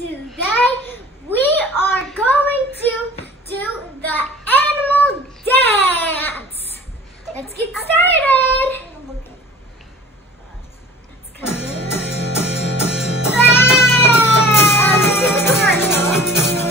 Today we are going to do the animal dance. Let's get started. Let's come in. This is a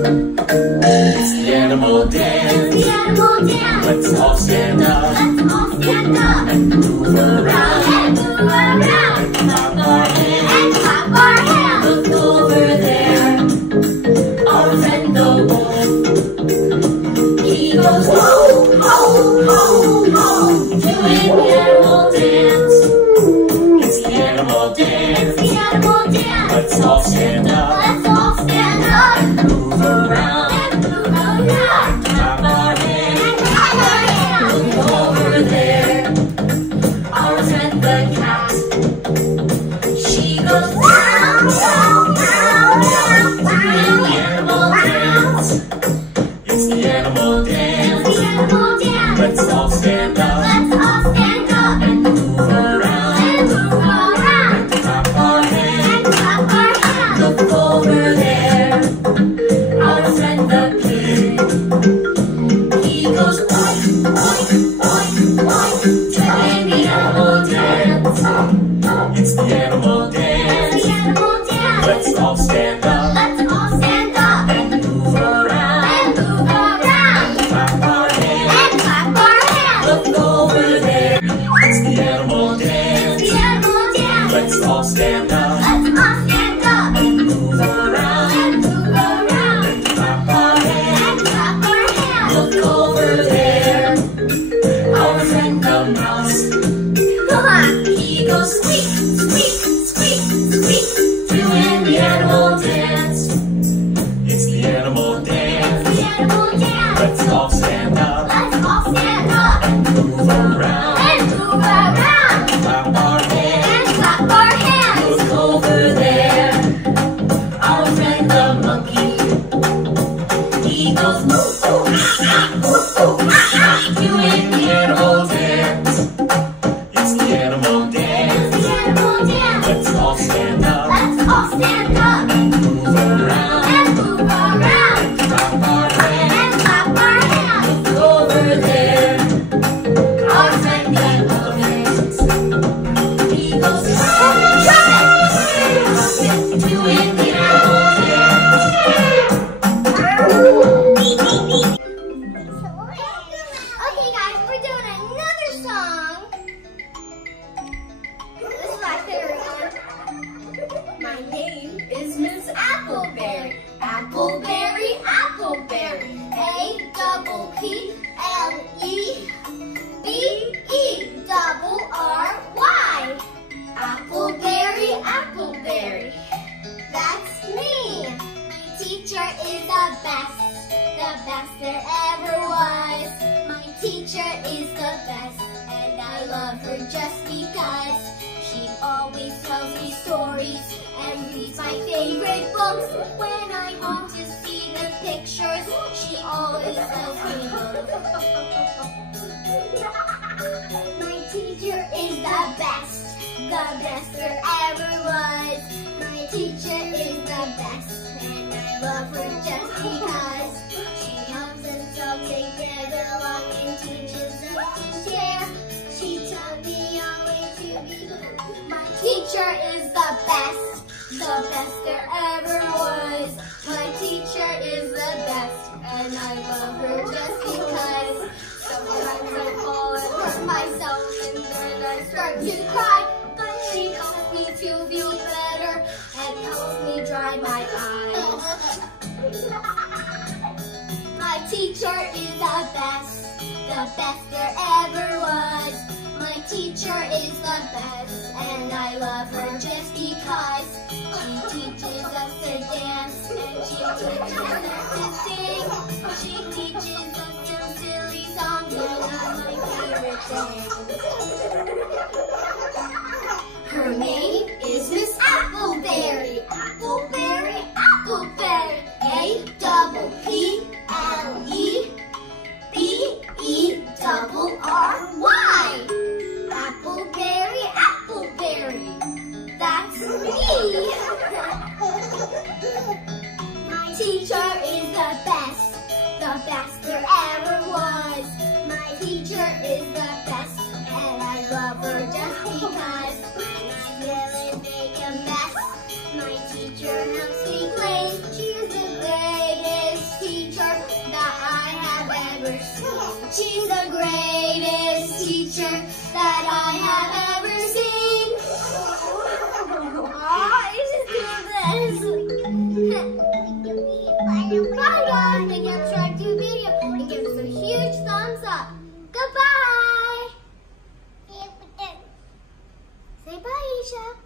It's the animal dance. The animal dance. Let's all stand up. Let's all stand up And move around. and move around And clap our hands. and clap our hands. Look over there. Our friend the wolf. He goes ho, ho, ho, ho. Doing the animal dance. It's the animal dance. The animal dance. Let's all stand up. Let's all stand up And move around. and move around Clap our hands. and clap our hands. Look over there. Our friend the cat. She goes meow, meow, meow, meow. Doing the animal dance. It's the animal dance. The animal dance. Let's all stand up Let's all stand up and move around. and move around Clap our hands. and clap our hands. Look over there. Our friend the pig. He goes oink, oink, oink, oink. Doing the animal dance. It's the animal dance. The animal dance. Let's all stand up Let's all stand up and move around. and move around Clap our hands. and clap our hands. Look over there. It's the animal dance. The animal dance. Let's all stand up Let's all stand up and move around. and move around Clap our hands. and clap our hands. Look over there. Our friend the mouse. Come on. He goes squeak, squeak, squeak, squeak. Doing the animal dance. It's the animal dance. The animal dance. Let's all stand up Let's all stand up and move around. and move around Clap our hands. and clap our hands. Look over there. Our friend the monkey. He goes ooh, ooh, ah, ah, ooh, ooh, ah, ah. Doing the animal dance. It's the animal dance. The animal dance. Let's all stand up Let's all stand up and move around. and move around Clap our hands. and clap our hands. Look over there. Our friend the elephant. He goes doing the animal Okay guys, we're doing another song. This is my favorite one. My name is Miss Appleberry. Appleberry, Appleberry. A-P-P-L-E-B-E-R-R-Y. Appleberry, Appleberry. That's me. My teacher is the best there ever was. My teacher is the best, and I love her just because. She always tells me stories and reads my favorite books. When I want to see the pictures, she always tells me look. My teacher is the best there ever was. My teacher is the best, and I love her just because. She helps us all together along and teaches us to share. She taught me always to be. My teacher is the best there ever was. My teacher is the best, and I love her just because. Sometimes I fall and hurt myself, and then I start to cry. But she helps me to feel better and helps me dry my eyes. My teacher is the best there ever was. My teacher is the best, and I love her just because. She teaches us to dance, and she teaches us to sing. She teaches us some silly songs, and are my favorite things. Her name is Miss Appleberry. Appleberry, Appleberry. A-P-P-L-E-B-E-R-R-Y. the best there ever was. My teacher is the best, and I love her just because. When I really make a mess, my teacher helps me clean. She's the greatest teacher that I have ever seen. She's the greatest teacher that I have ever seen. Oh, you just do this. Bye guys, thank you for subscribing to the video and give us a huge thumbs up. Goodbye. Say bye, Asia.